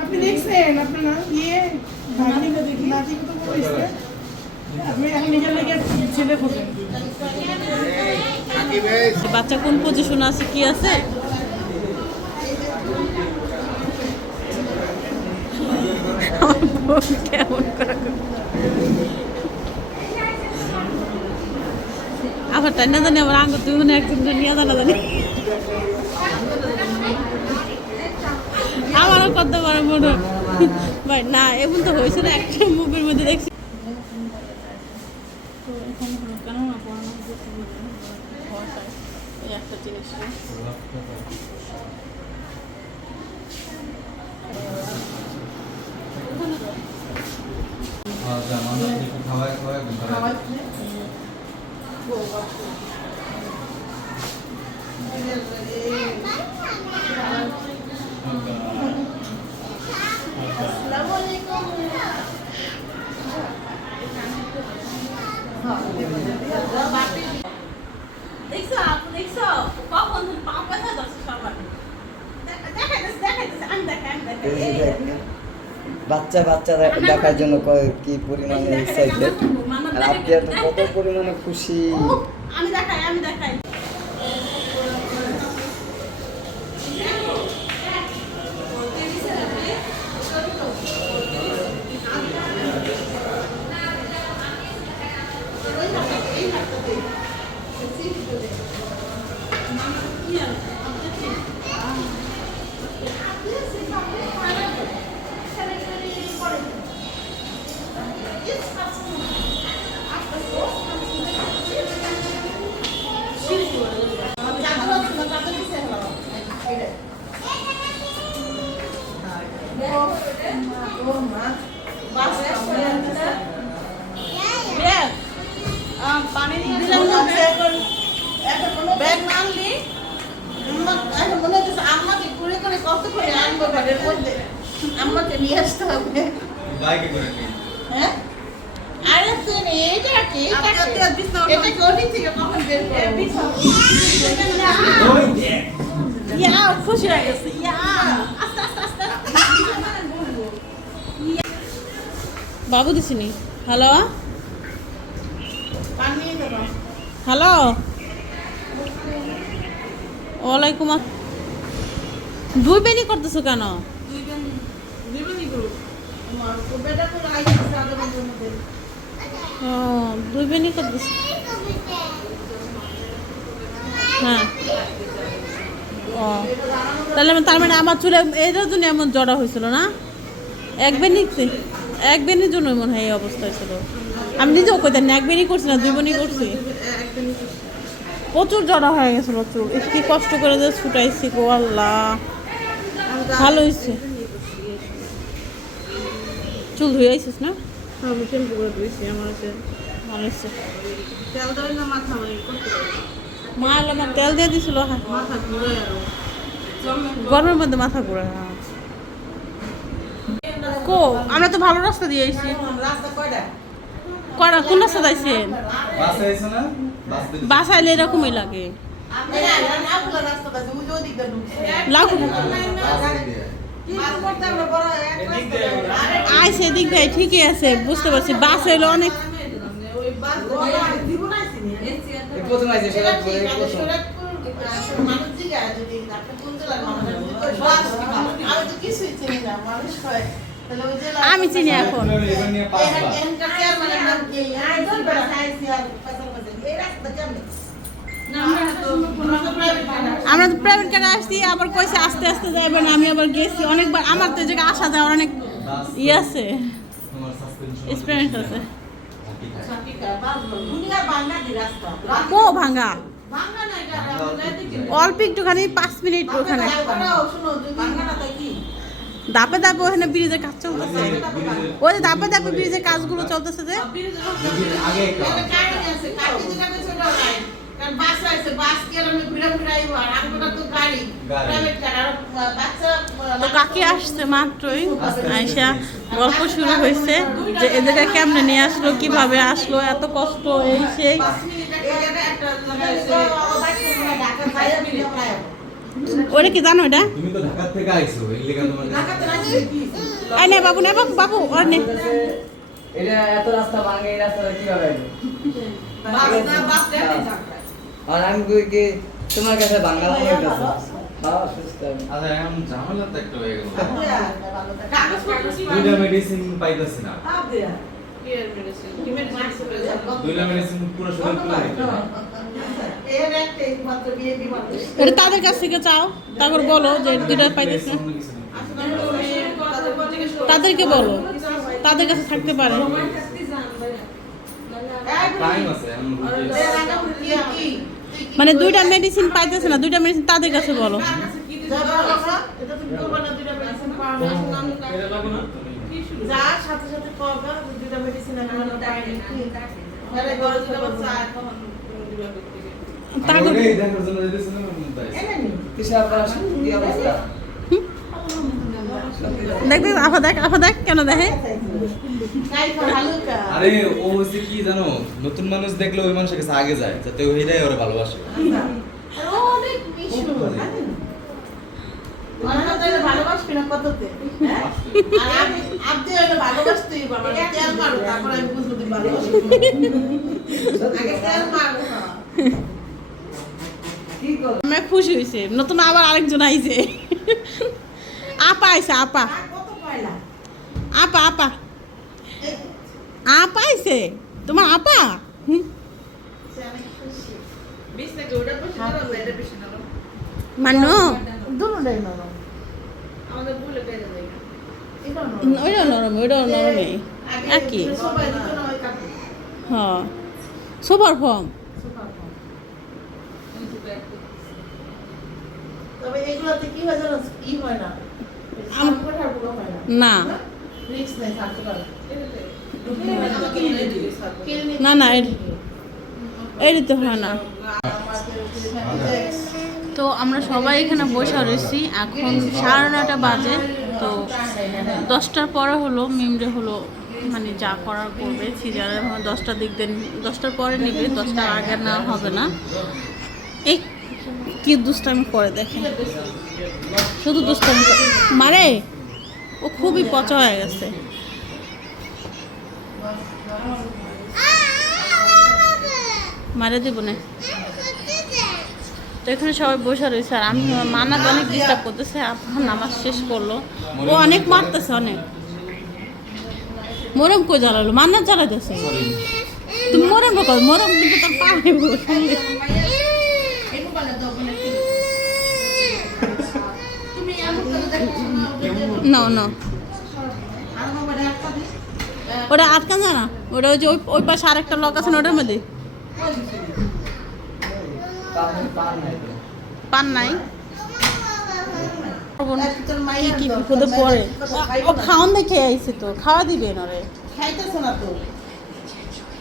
আপনি দেখছেন আপনার ইয়ে বাচ্চা কোন পজিশন আছে কি আছে? আবার তাই না জানি আমার আঙ্গ তুই মনে হয় একজন নিয়ে জানা জানি। আমারও করতে পারে মনে। ভাই, না এমন তো হয়েছে না, একটা মুভির মধ্যে দেখছি। এখন একটা জিনিস। খাওয়ায় দেখছ আপু দেখছ কখন পা ব্যথা সবার বাচ্চা বাচ্চা দেখ- দেখার জন্য কি পরিমাণে এক্সাইটেড আর আপনি এত কত পরিমাণে খুশি? আমি দেখাই আমি দেখাই। হ্যাঁ? আরে তুই এইটা এটা কি? এটা কি ওটি থেকে কখন বের করব? ওই দেখ ইয়া খুশি হয়ে গেছে। ইয়া আস্তে আস্তে আস্তে বাবু দিছিনি? হ্যালো? পান নিয়ে দেবো হ্যালো? ওয়ালাইকুম আস- দুই বেনি করতেছো কেন দিবেনই গ্রুপ আমার বেটা তো আইছে আধা ঘণ্টার মধ্যে ও দুই বেনি করতেছো হ্যাঁ। ও, তাহলে তার মানে আমার চুলে এটার জন্য এমন জড়া হয়েছিল না? এক বেনি এক বেনির জন্য মনে হয় এই অবস্থা হয়েছিল। আমি নিজেও কইতাম না, এক বেনি করছি না, দুই বেনি করছি। প্রচুর জড়া হয়ে গেছিল চুল। কি কষ্ট করে যে ছুটাইছি গো আল্লাহ। ভালো হয়েছে। চুল ধুয়ে আইছিস না? আমি শ্যাম্পু করে ধুইছি আমার হচ্ছে ভালো হয়েছে তেল দেওয়াই না মাথা মানে করতে মা এলো আমার তেল দিয়ে দিছিল হ্যাঁ মাথা ঘুরে গরমের মধ্যে মাথা ঘুরে হ্যাঁ কো আমরা তো ভালো রাস্তা দিয়ে আইছি। রাস্তা কয়টা করা কোন রাস্তা যাইছেন বাসে এসে না? বাস আইলে এরকমই লাগে। রাস্তাটা আছে ওই যে ওদিকটা ঢুকছে লাগু বাস দিয়ে কিন্তু করতে আমরা বড় এক রাস্তা আই সেদিক ভাই ঠিকই আছে বুঝতে পারছি বাস এলো অনেক ওই বাস দিব আমরা তো প্রাইভেট কারে আসছি আবার কইছে আস্তে আস্তে যাবেন আমি আবার গেছি। অনেকবার আমার তো জায়গায় আসা যাওয়ার অনেক ই আছে। এক্সপিরিয়েন্স আছে। আমরা দেখি অল্প একটুখানি পাঁচ মিনিট ওখানে। দাপে দাপে ওখানে ব্রিজের কাজ চলতেছে। ওই যে দাপে দাপে ব্রিজের কাজগুলো চলতেছে যে। আগে তো কাকি আসছে মাত্রই। আইসা গল্প শুরু হয়েছে যে এ জায়গায় কেমনে নিয়ে আসলো কীভাবে আসলো এত কষ্ট এই সেই। ওটা কি জানো এটা? তুমি তো ঢাকা থেকে আইছো এই লেখা তোমার ঢাকাতে রাখছি কি? এই নে বাবু নে বাবু বাবু ওর নে। এটা এত রাস্তা ভাঙে এই রাস্তাটা কীভাবে? বাস না, বাস আর আমি কই কি তোমার কাছে বাংলা মনে হইতেছে দুইটা মেডিসিন পাইতেছি না। এটা তাদের কাছ থেকে চাও? তারপর বলো যে দুইটা পাইতেছে। তাদেরকে বলো। তাদের কাছে থাকতে পারে। টাইম আছে মানে দুইটা মেডিসিন পাইতেছে না, দুইটা মেডিসিন তাদের কাছে বলো। দেখ দেখ আফা দেখ আফা দেখ কেন দেখে? আরে ও হচ্ছে কি জানো নতুন মানুষ দেখলে ওই মানুষের কাছে আগে যায় যাতে ওইটাই ওরা ভালোবাসে। কততে হ্যাঁ? আর আমি আপনি হলে ভালোবাসতেই বাবা তেল মারো তারপর আমি বুঝব তুমি ভালোবাসো আগে তেল মারো। না কি করো? আমি খুশি হয়েছে নতুন আবার আরেকজন আইছে। আপা আইছে আপা। আর কত পয়লা আপা আপা। আপা আইছে? তোমার আপা? নরম মানো? নরম ওইটাও নরম ওইটাও নরমই। একই। হ্যাঁ। Super form. তবে এগুলোতে কি হয় জানো? ই হয় না। আম- কোঠার পুরো হয় না। না নেই থাকতে পারে না না এর- এটাতে হয় না। তো আমরা সবাই এখানে বসে রয়েছি। এখন সাড়ে নটা বাজে। তো দশটার পরে হলো মিমরে হলো মানে যা করার করবে সিজারের মানে দশটার দিক দেন দশটার পরে নিবে দশটার আগে না হবে না। এই কি দুষ্টামি করে দেখে শুধু দুষ্টামি করে মারে! ও খুবই পচা হয়ে গেছে। মারে দেব না। তো এখানে সবাই বসে রয়েছে আর আমি মানাতে অনেক ডিস্টার্ব করতেছে আপনার নামাজ শেষ করল। ও অনেক মারতেছে অনেক। মরম কই জ্বালালো? মান্নাত জ্বালাইতেছে। তুমি মরম বকো মরম কিন্তু তার পা না না ওটা আটকান না ওটা ওই যে ওই ওই পাশে আরেকটা লক আছে না ওটার মধ্যে? পান নাই? তো। কি কি বিপদে পড়ে? ও খাওয়ান দেখে আইছে তো খাওয়া দিবে খাইতেছে না তো।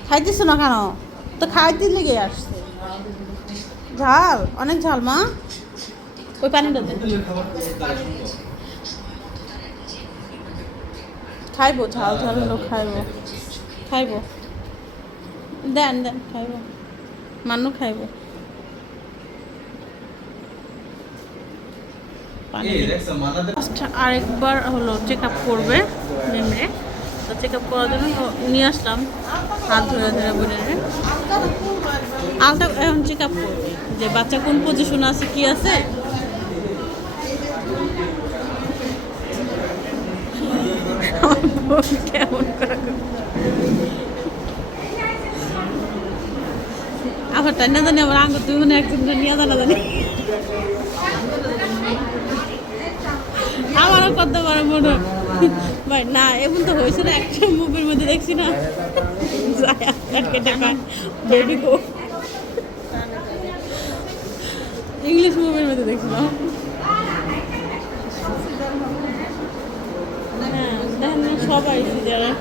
খাইতেছো না কেন? তো খাইতে লেগে আসছে। ঝাল অনেক ঝাল মা। ওই পানিটা খাইবো ঝাল ঝাল হলো খাইবো। খাইবো। দেন দেন খাইবো। মানু খাইবো। মানাতে আচ্ছা আরেকবার হলো চেক আপ করবে মেমরে। তো চেক আপ করার জন্য নিয়ে আসলাম। হাত ধরে ধরে বলে আলটা এখন চেক আপ করবে। যে বাচ্চা কোন পজিশন আছে কি আছে আমার বোন কেমন করে আবার তাই না জানি আমার আঙ্গুর দুই মনে একজন নিয়ে জানা জানি আমারও করতে পারে মনে। ভাই না এমন তো হয়েছে না একটা মুভির মধ্যে দেখছি না ইংলিশ মুভির মধ্যে দেখছিলাম হ্যাঁ দেখেন না সবাই যারা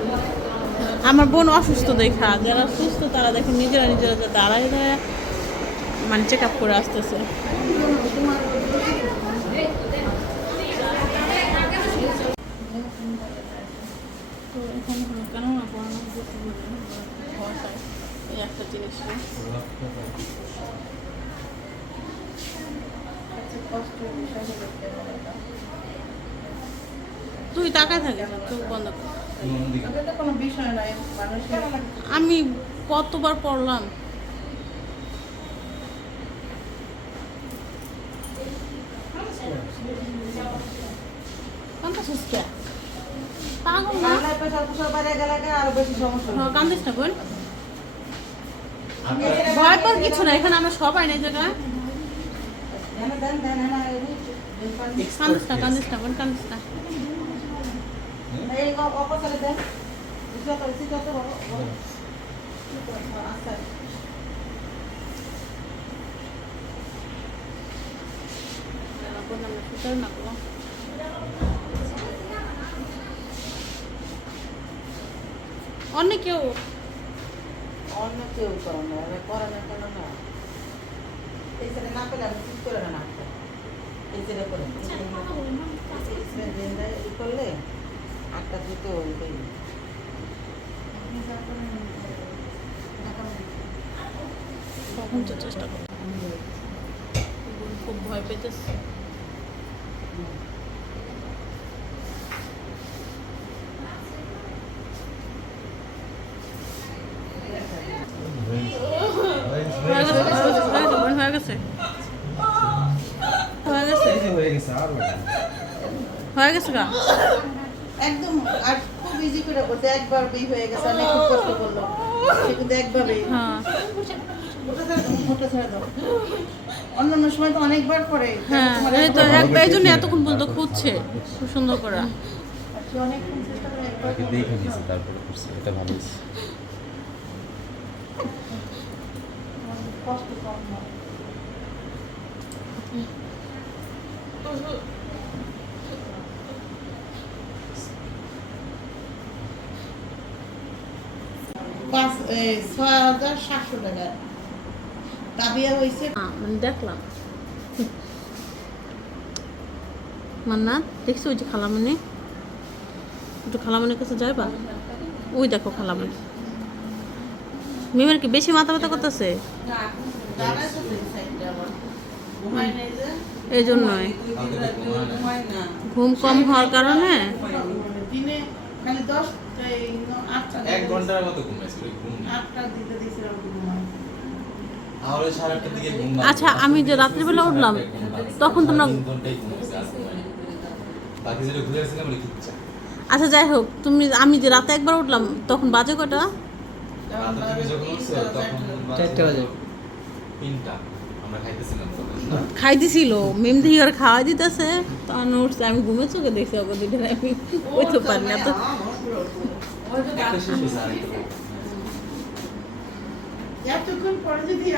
আমার বোন অসুস্থ দেখা, যারা সুস্থ তারা দেখে নিজেরা নিজেরা দাঁড়ায় দাঁড়ায় মানে চেক আপ করে আসতেছে। একটা জিনিস। কষ্ট তুই তাকায় থাকিস চোখ বন্ধ আমি কতবার পড়লাম? পাগল না? হ্যাঁ, ভয় পাওয়ার কিছু না এখানে আমরা সবাই নেই দেন কান্দিস না কান্দিস না বোন কান্দিস না এই অপসারে দেন যত যত বড় আচ্ছা বোন, আমরা সুতার না গো। অনেকেও অন্য কেউ? করে না করে না কেন না? এই ছেলে না পেলে আমি ঠিক করে না এই ছেলে করে। ই করলে একটা দুটো ওইটাই। তখন তো চেষ্টা করো খুব ভয় পেতেছে। হয়ে গেছে। হয়ে গেছে। হয়ে গেছে আর হয়ে গেছে গা একদম আর খুব ইজি করে বলতে একবার বই হয়ে গেছে। আমি খুব কষ্ট করল সে কিন্তু একভাবেই। হ্যাঁ। অন্যান্য সময় তো অনেকবার করে। হ্যাঁ তো একবার- এই জন্য এতক্ষণ পর্যন্ত খুঁজছে খুব সুন্দর করে। দেখে নিয়েছি, তারপরে করছি। এটা ভালো কষ্ট কম হয় পাঁচ এই, ছয় হাজার সাতশো টাকা। দাবিয়া হয়েছে মানে দেখলাম। মান্না দেখছি ওই যে খালামণি একটু খালামণির কাছে যাইবা? ওই দেখো খালামণি মেমের কি বেশি মাথা ব্যথা করতেছে? এই জন্যই। ঘুম কম হওয়ার কারণে? দিনে খালি দশ এই, আটটা এক ঘণ্টার মতো ঘুমাইছিল, ঘুম। আটটা দিতে দিয়েছিলাম ঘুমায়। তাহলে সাড়ে আটটার দিকে ঘুম আচ্ছা, আমি যে রাত্রিবেলা উঠলাম, তখন তোমরা- আচ্ছা যাই হোক তুমি আমি যে রাতে একবার উঠলাম তখন বাজে কটা? মেম আর দিতেছে। তখন উঠছে আমি ঘুমে চোখে দেখছি ওকে আমি কইতে পারি না তো। এতক্ষণ পরে যদি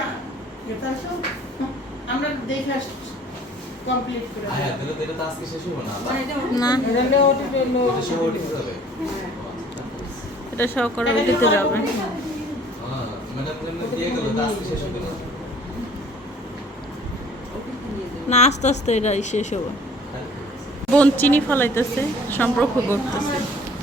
আমরা দেখে কমপ্লিট করে আয়া, তাহলে তো এটা তো আজকে শেষ হলো না, না। এটা সহ উঠতে হবে? এটা সহ করে উঠিতে যাবে। হ্যাঁ, ম্যাডাম যেমন দিয়ে গেল, আজকে শেষ হলো না। না আস্তে আস্তে এটা শেষ হবে। বোন চিনি ফলাইতেছে সম্পর্ক করতেছে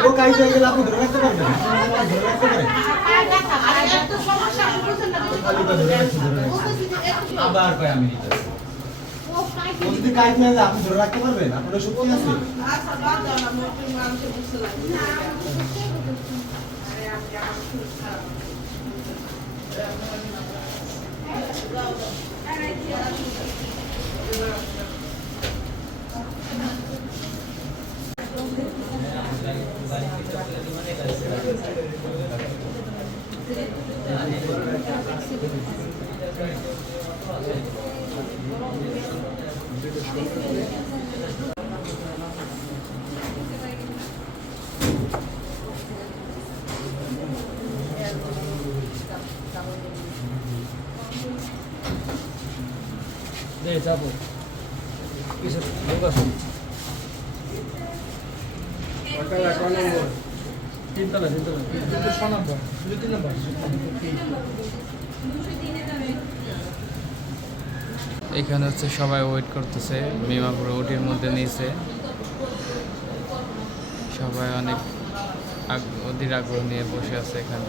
ও কাজ হয়ে গেলে আপনি ধরে রাখতে পারবেন ধরে রাখতে পারেন না। আবার কয় আমি যদি হয়ে যায়, আপনি ধরে রাখতে পারবেন? আপনার শক্তি আছে? আচ্ছা বাদ দাও না মোটে মানুষের বুঝতে লাগে আরে আমি আমার খুব খারাপ দাও দাও হোটেল এক নম্বর তিনতলা তিনতলা ছ নম্বর দুটো তিন নম্বর। এখানে হচ্ছে সবাই ওয়েট করতেছে। মিমাপুর ওটির মধ্যে নিয়েছে সবাই অনেক আগ- অধীর আগ্রহ নিয়ে বসে আছে এখানে।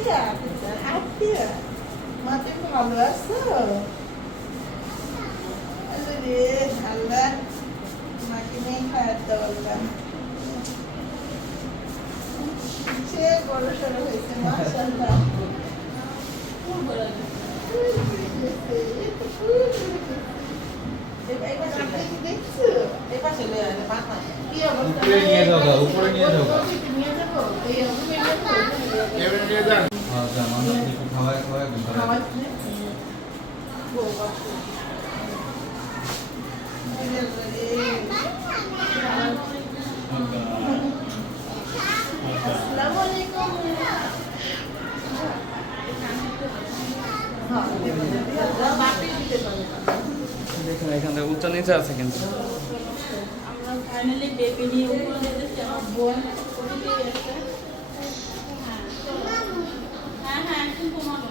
আপনি আপনি মাতে ভালো আছো রে আল্লাহ মাকে নেই খাওয়াতে বললাম সে বড় সড়ো হয়েছে মাশাল্লাহ উপরে নিয়ে গা, উপরে নিয়ে যাও দেখুন এখানে উঁচা নিচে আছে কিন্তু ফাইনালি বেবি নিয়ে উপরে যেতেছি আমার বোন হ্যাঁ হ্যাঁ কিন্তু মানুষ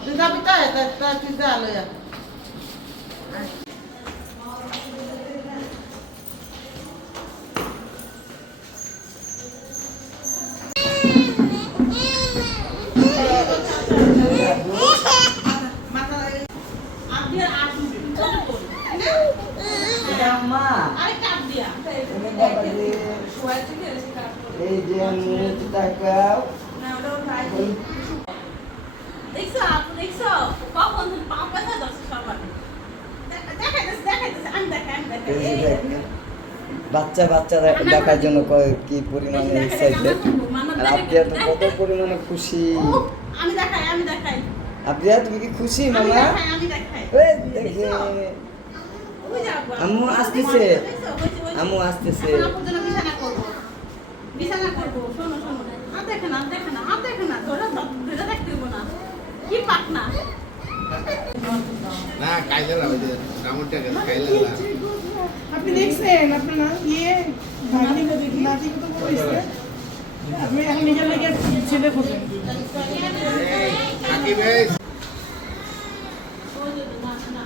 আপনি আর আসুন ছোট বোন আম্মা আরেকটা আপ দিয়া তুমি বাবা রে, এই যে মুখ তাকাও ওই দেখছ আপু দেখছ কখন তুমি পা ব্যথা যাচ্ছে সবার দেখাইতেছে দেখাইতেছে আমি দেখাই আমি দেখাই এই যে এই দেখেন। বাচ্চা বাচ্চা দেখার জন্য ক- কি পরিমাণে এক্সাইটেড আর আপিয়া তো কত পরিমাণে খুশি। আমি দেখাই আমি দেখাই। আপিয়া তুমি কি খুশি আমি মামা? দেখাই আমি দেখাই। দেখে। আম্মু আসতেছে। আম্মু আসতেছে। বিছানা করব। বিছানা করব। শোনো শোনো। আর দেখে না আর দেখে না আর দেখে না। ধরে ধরে রাখতে না। কি পাক না। না কাইলে না ওই যে ডামরটা গেছে কাইলে না। আপনি দেখছেন আপনার ইয়ে নাতি নাতি কত বড় হয়েছে আপনি এখন নিজের লেগে ছেলে খোঁজেন এই কাকি ভাই ওই যে, না,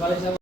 principales